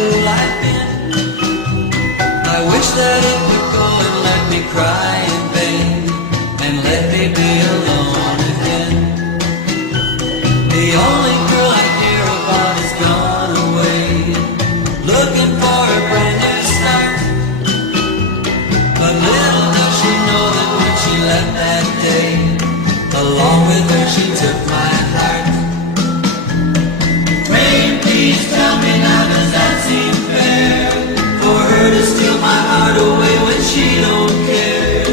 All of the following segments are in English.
fool I've been. I wish that it would go and let me cry in vain, and let me be alone again. The only girl I care about is gone away, looking for a brand new start. But little does she know that when she left that day, along with her she took my heart. Rain, please tell me now, does that seem fair? For her to steal my heart away when she don't care.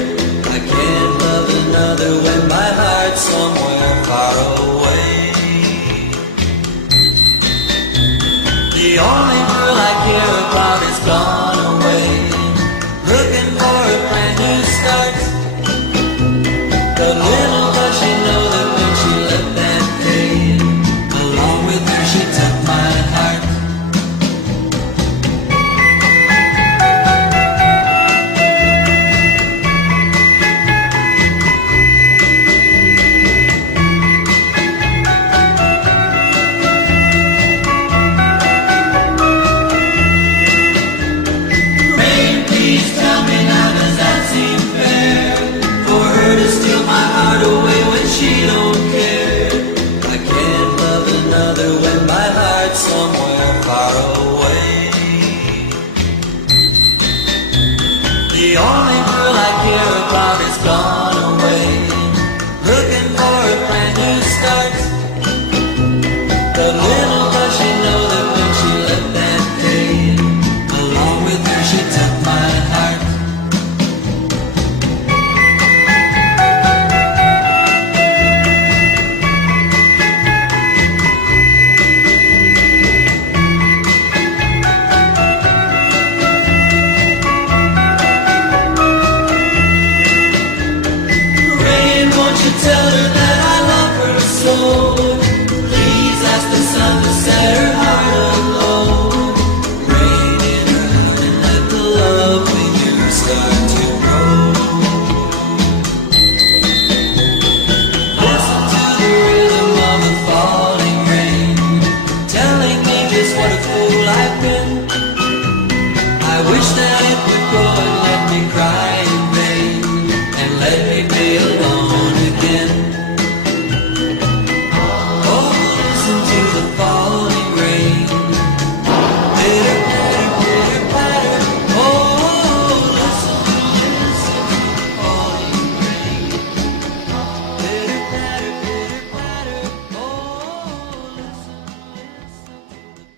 I can't love another when my heart's somewhere far away. The only girl I care about is gone away, looking for a brand new start. But little does she know that when she left that day, along with her she took my heart. Rain, please tell me now, does that seem fair? For her to steal my heart away when she don't care. I can't love another when my heart's somewhere far away. The only girl I care about is gone